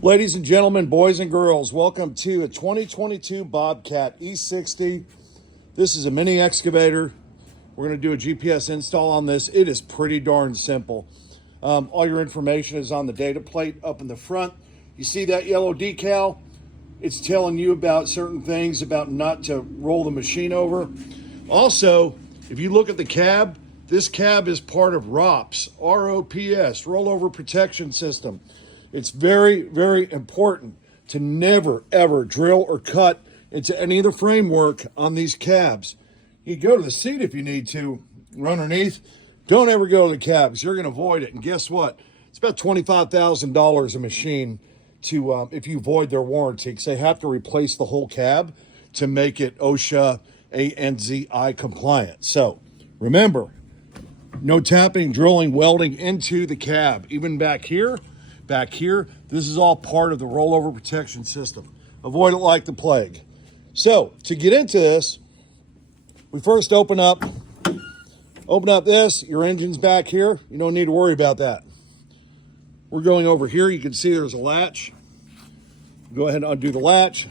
Ladies and gentlemen, boys and girls, welcome to a 2022 Bobcat E60. This is a mini excavator. We're going to do a GPS install on this. It is pretty darn simple. All your information is on the data plate up in the front. You see that yellow decal? It's telling you about certain things, about not to roll the machine over. Also, if you look at the cab, this cab is part of ROPS, R-O-P-S, Rollover Protection System. It's very, very important to never, ever drill or cut into any of the framework on these cabs. You go to the seat if you need to, run underneath. Don't ever go to the cabs. You're going to avoid it. And guess what? It's about $25,000 a machine to if you void their warranty, because they have to replace the whole cab to make it OSHA ANZI compliant. So remember, no tapping, drilling, welding into the cab. Even back here, this is all part of the rollover protection system. Avoid it like the plague. So to get into this, we first open up this. Your engine's back here. You don't need to worry about that. We're going over here. You can see there's a latch. Go ahead and undo the latch.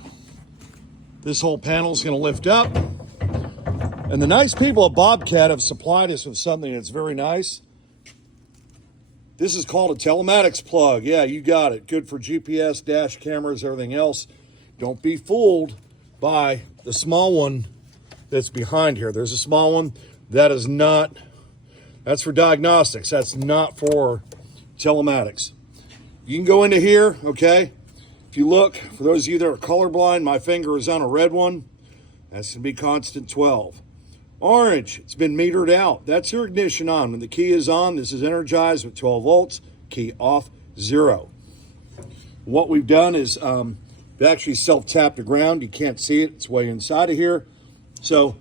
This whole panel is going to lift up. And the nice people at Bobcat have supplied us with something that's very nice. This is called a telematics plug. Yeah, you got it. Good for GPS, dash cameras, everything else. Don't be fooled by the small one that's behind here. There's a small one. That's for diagnostics. That's not for telematics. You can go into here, okay? If you look, for those of you that are colorblind, my finger is on a red one. That's going to be constant 12. Orange, it's been metered out. That's your ignition on. When the key is on, this is energized with 12 volts. Key off, 0. What we've done is we actually self-tapped the ground. You can't see it. It's way inside of here. So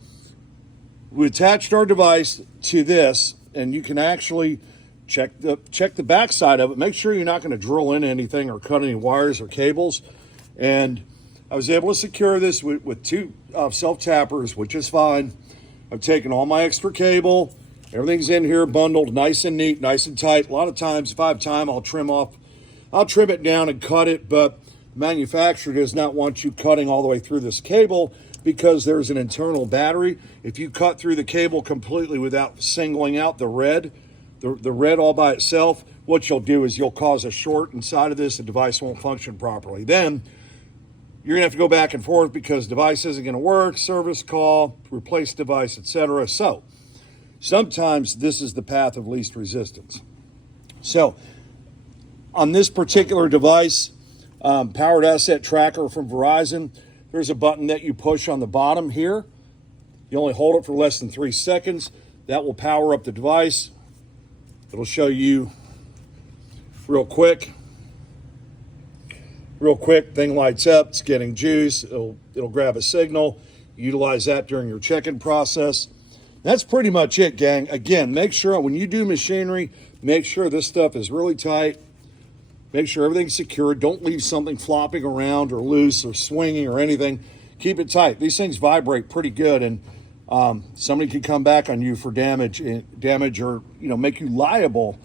we attached our device to this, and you can actually check the back side of it. Make sure you're not going to drill in anything or cut any wires or cables. And I was able to secure this with two self-tappers, which is fine. I've taken all my extra cable. Everything's in here bundled nice and neat, nice and tight. A lot of times, if I have time, I'll trim it down and cut it, but the manufacturer does not want you cutting all the way through this cable because there's an internal battery. If you cut through the cable completely without singling out the red all by itself, what you'll do is you'll cause a short inside of this. The device won't function properly. Then you're going to have to go back and forth because device isn't going to work, service call, replace device, etc. So sometimes this is the path of least resistance. So on this particular device, powered asset tracker from Verizon, there's a button that you push on the bottom here. You only hold it for less than 3 seconds. That will power up the device. It'll show you real quick, thing lights up, it's getting juice, it'll grab a signal, utilize that during your check-in process. That's pretty much it, gang. Again, make sure when you do machinery, make sure this stuff is really tight, make sure everything's secure, don't leave something flopping around or loose or swinging or anything. Keep it tight. These things vibrate pretty good, and somebody could come back on you for damage or make you liable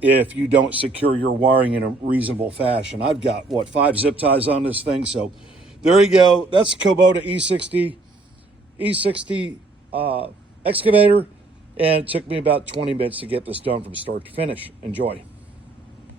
if you don't secure your wiring in a reasonable fashion. I've got, 5 zip ties on this thing. So there you go. That's the Kubota E60 excavator. And it took me about 20 minutes to get this done from start to finish. Enjoy.